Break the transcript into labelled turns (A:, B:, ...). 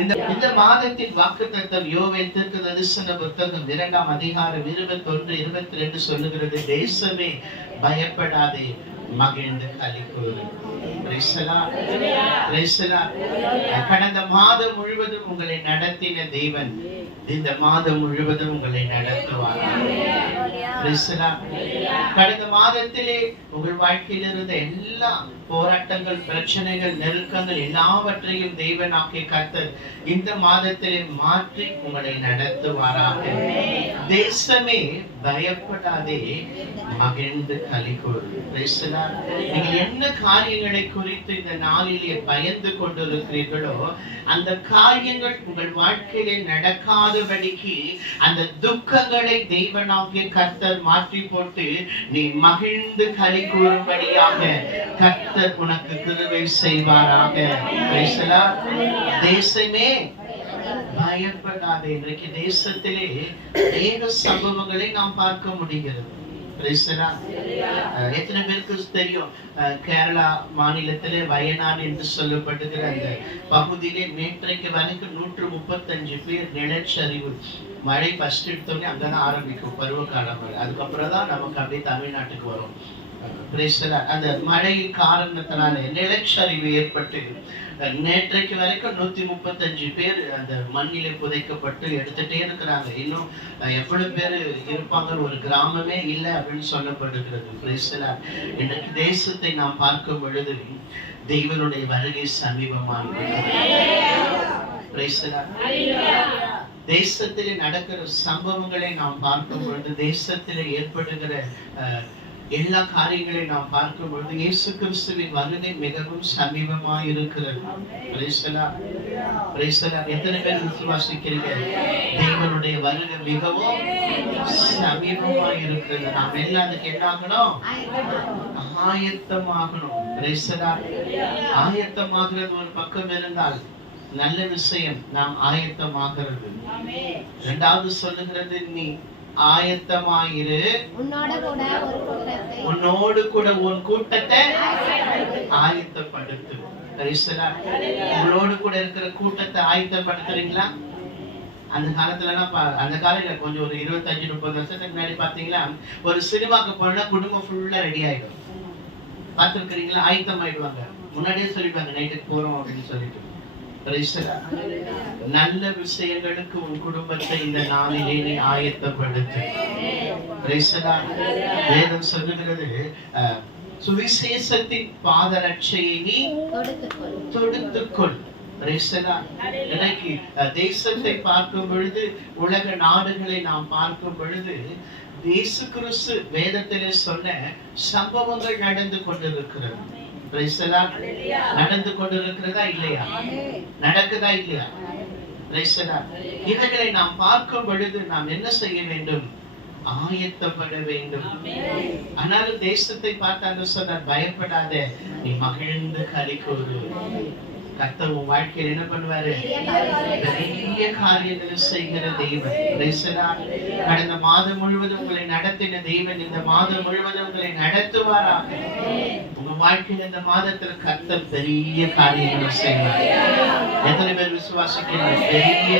A: இந்த இந்த மாதத்தின் வாக்குத்தத்தம் யோவேல் தீர்க்க தரிசன புத்தகம் இரண்டாம் அதிகாரம் இருபத்தொன்று இருபத்தி ரெண்டு சொல்லுகிறது தேசமே பயப்படாதே மகிழ்ந்து கலிக்கூறு கடந்த மாதம் முழுவதும் உங்களை நடத்தின தேவன் இந்த மாதம் முழுவதும் உங்களை நடத்துவார். கடந்த மாதத்திலே உங்கள் வாழ்க்கையில் இருந்த எல்லாம் போராட்டங்கள் பிரச்சனைகள் நெருக்கங்கள் எல்லாவற்றையும் தெய்வனாக்கி கத்தர் இந்த மாதத்திலே மாற்றி உங்களை நடத்துவாராக. தேசமே பயப்படாதே மகிழ்ந்து கலிகூறு Praise என்ன காரியங்களை குறித்து இந்த நாளிலே பயந்து கொண்டிருக்கிறீர்களோ அந்த காரியங்கள் உங்கள் வாழ்க்கையிலே நடக்காதபடிக்கு அந்த துக்கங்களை தெய்வனாகிய கர்த்தர் மாற்றி போட்டு நீ மகிழ்ந்து கலி கூறும்படியாக கர்த்தர் உனக்கு கிருவை செய்வாராக. தேசமே பயப்படாதே இன்றைக்கு தேசத்திலே அநேக சம்பவங்களை நாம் பார்க்க முடிகிறது. எத்தனை பேருக்கு தெரியும்? கேரளா மாநிலத்திலே வயநாடு என்று சொல்லப்படுகிற அந்த பகுதியிலே நேற்றைக்கு வரைக்கும் நூற்று முப்பத்தஞ்சு பேர் நிலச்சரிவு. மழை ஃபர்ஸ்ட் எடுத்தோடனே அங்கதான் ஆரம்பிக்கும் பருவ காலம் அதுக்கப்புறம் தான் நமக்கு அப்படியே தமிழ்நாட்டுக்கு வரும். அந்த மழையின் காரணத்தினால நிலச்சரிவு ஏற்பட்டு நேற்றைக்கு வரைக்கும் நூத்தி முப்பத்தஞ்சு பேர் அந்த மண்ணில புதைக்கப்பட்டு எடுத்துட்டே இருக்கிறாங்க. இன்னும் எவ்வளவு பேர் இருப்பாங்க ஒரு கிராமமே இல்லை அப்படின்னு சொல்லப்படுகிறது இன்னைக்கு தேசத்தை நாம் பார்க்கும் பொழுது தெய்வனுடைய வருகை சமீபமாக தேசத்திலே நடக்கிற சம்பவங்களை நாம் பார்க்கும் பொழுது தேசத்திலே ஏற்படுகிற அஹ், எல்லா காரியங்களையும் நாம் பார்க்கும் பொழுது இயேசு கிறிஸ்துவின் வருகை மிகவும் சமீபமாய் இருக்கிறது. எத்தனை பேர் விசுவாசிக்கிறீங்க? தேவனுடைய வருகை மிகவும் சமீபமாய் இருக்கிறது நாம் எல்லாம் அதுக்கு என்ன ஆகணும் ஆயத்தமாகணும். ஆயத்தமாகிறது ஒரு பக்கம் இருந்தால் நல்ல விஷயம். நாம் ஆயத்தமாகிறது. இரண்டாவது சொல்லுகிறது நீ ஆயத்தமாயிரு.
B: உன்னோட கூட
A: உன் கூட்டத்தை ஆயத்தப்படுத்து. உங்களோடு கூட இருக்கிற கூட்டத்தை ஆயத்தப்படுத்துறீங்களா? அந்த காலத்துலலாம் பா- அந்த காலையில கொஞ்சம் ஒரு இருபத்தஞ்சு முப்பது வருஷத்துக்கு முன்னாடி பாத்தீங்களா? ஒரு சினிமாக்கு போனா குடும்பம் ஃபுல்லா ரெடி ஆயிடும். பார்த்துருக்கிறீங்களா? ஆயத்தம் ஆயிடுவாங்க முன்னாடியே சொல்லிடுவாங்க நைட்டுக்கு போறோம் அப்படின்னு சொல்லிட்டு. நல்ல விஷயங்களுக்கு உன் குடும்பத்தை இந்த நாளிலே நீ ஆயத்தப்படுத்து. வேதம் சொல்லுகிறது சுவிசேஷத்தின் பாதரட்சையை நீ தொடுத்துக்கொள். இன்னைக்கு தேசத்தை பார்க்கும் பொழுது உலக நாடுகளை நாம் பார்க்கும் பொழுது தேசு கிறிஸ்து வேதத்திலே சொன்ன சம்பவங்கள் நடந்து கொண்டிருக்கிறது. நடந்து கொண்டிருக்கிறதா இல்லையா? நடக்குதா இல்லையா. இவைகளை நாம் பார்க்கும் பொழுது நாம் என்ன செய்ய வேண்டும்? ஆயத்தப்பட வேண்டும். ஆனாலும் தேசத்தை பார்த்தாங்க சொன்னார் பயப்படாத நீ மகிழ்ந்து கலிக்கூறு கர்த்தர் உன் வாழ்க்கையில் என்ன பண்ணுவாரு? பெரிய காரியங்களை செய்கிற தெய்வன் கடந்த மாதம் முழுவதும் உங்களை நடத்தின தெய்வன் இந்த மாதம் முழுவதும் உங்களை நடத்துவாரா உங்க வாழ்க்கையில் இந்த மாதத்துல கர்த்தர் பெரிய காரியங்களை செய்வார். எத்தனை பேர் விசுவாசிக்கிறார் பெரிய